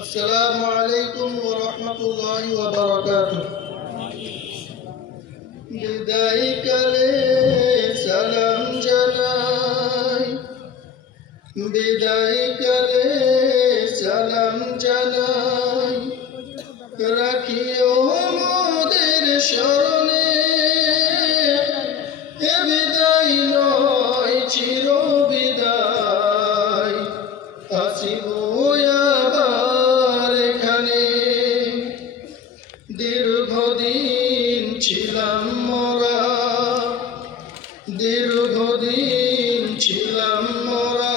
আসসালামু আলাইকুম ওয়া রাহমাতুল্লাহি ওয়া বারাকাতুহু। বিদায় কালে সালাম জানাই, বিদায় কালে সালাম জানাই, রাখিও মোদের স্মরণে, এ বিদায় নয় চির বিদায়, আসিব আবার এখানে। দীর্ঘদিন ছিলাম মোরা, দীর্ঘদিন ছিলাম মোরা,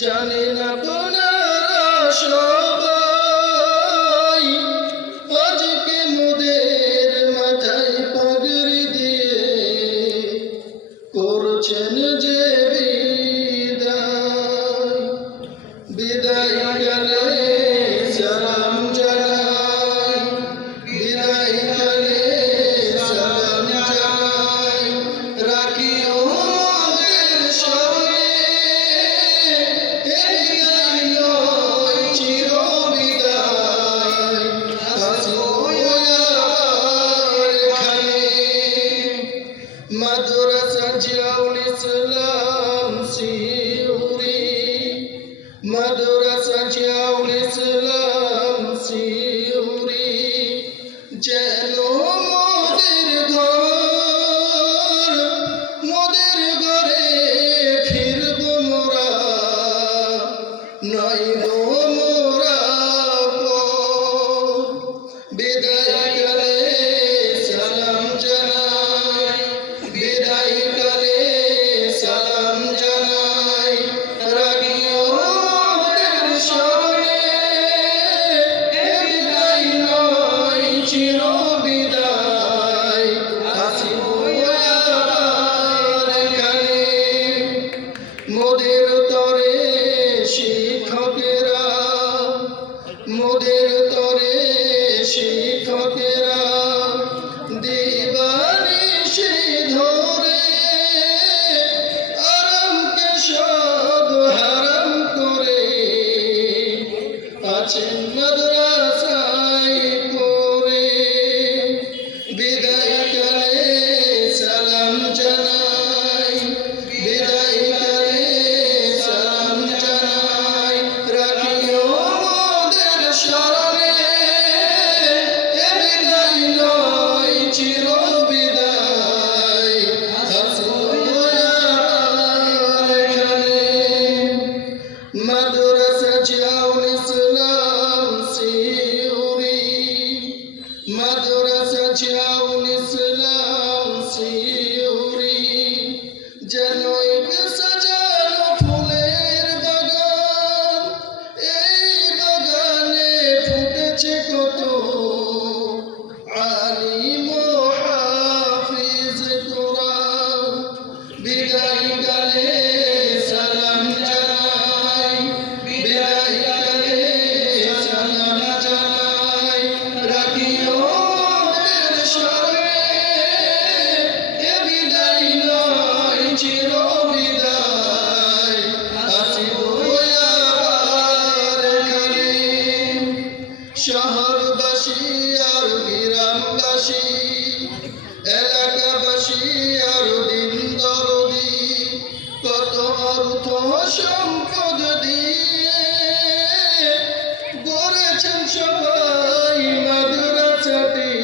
জানি না আপনারা সবাই আজকে মোদের মাথায় পাগড়ি দিয়ে করছেন যে বিদায়। বিদায় গেলে সালাম জানাই, বিদায় গেলে সালাম জানাই, রাখিও মোদের স্মরণে, এই বিদায় নয় চির বিদায়, আসিব আবার এখানে। মাদ্রাসা জিয়াউল ইসলাম সিউড়ি, মাদ্রাসা জিয়াউল ইসলাম সিউড়ি, যেন মোদের ঘর, মোদের ঘরে ফিরব মোরা, নয় গো মোরা পর। বিদায় কালে সালাম জানাই, বিদায় কালে সালাম জানাই, রাখিও মোদের স্মরণে, এ বিদায় নয় চির বিদায়, আসিব আবার এখানে। মোদের তরে শিক্ষকেরা, মোদের তরে শিক্ষকেরা, দিবানিশি ধরে আরামকে সব হারাম করে আছেন মাদ্রাসায় পড়ে। বিদায় কালে সালাম জানাই, বিদায় কালে সালাম জানাই, রাখিও মোদের স্মরণে, এ বিদায় নয় চির বিদায়, আসিব আবার এখানে। মাদ্রাসা জিয়াউল ইসলাম সিউড়ি, মাদ্রাসা জিয়াউল ইসলাম সিউড়ি, যেন এক সাজানো ফুলের বাগান, এই বাগানে ফুটেছে কত আলিম ও হাফিজ কোরআন। বিদায় কালে সালাম জানাই, বিদায় কালে সালাম জানাই, রাখিও মোদের স্মরণে, এ বিদায় নয় চির বিদায়, আসিব আবার এখানে। শহরবাসী আর গ্রামবাসী, এলাকাবাসী আর দিন দরদি, কত অর্থ সম্পদ দিয়ে গড়েছেন সবাই মাদ্রাসাটি,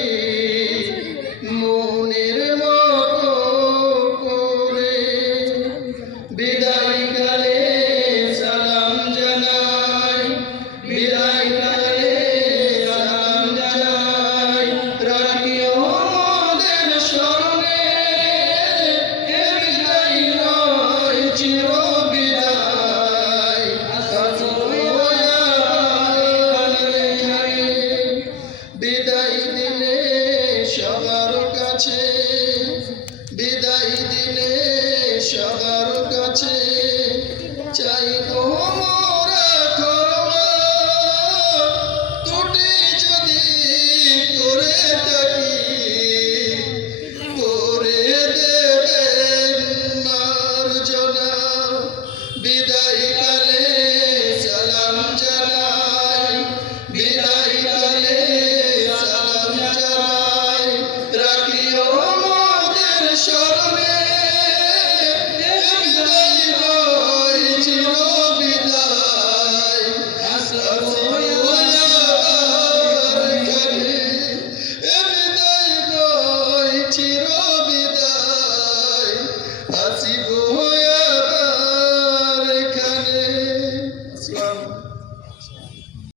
মনের মতো করে। বিদায় কালে সালাম জানাই, বিদায় কালে সালাম জানাই, রাখিও মোদের স্মরণে, এ বিদায় নয় চির বিদায়, আসিব আবার এখানে। বিদায় দিলে সবার কাছে, বিদায় দিলে সবার কাছে, চাইব মোরা ক্ষমা, ত্রুটি যদি করে থাকি, করে দেবেন মার্জনা। বিদায়কালে সালাম জানাই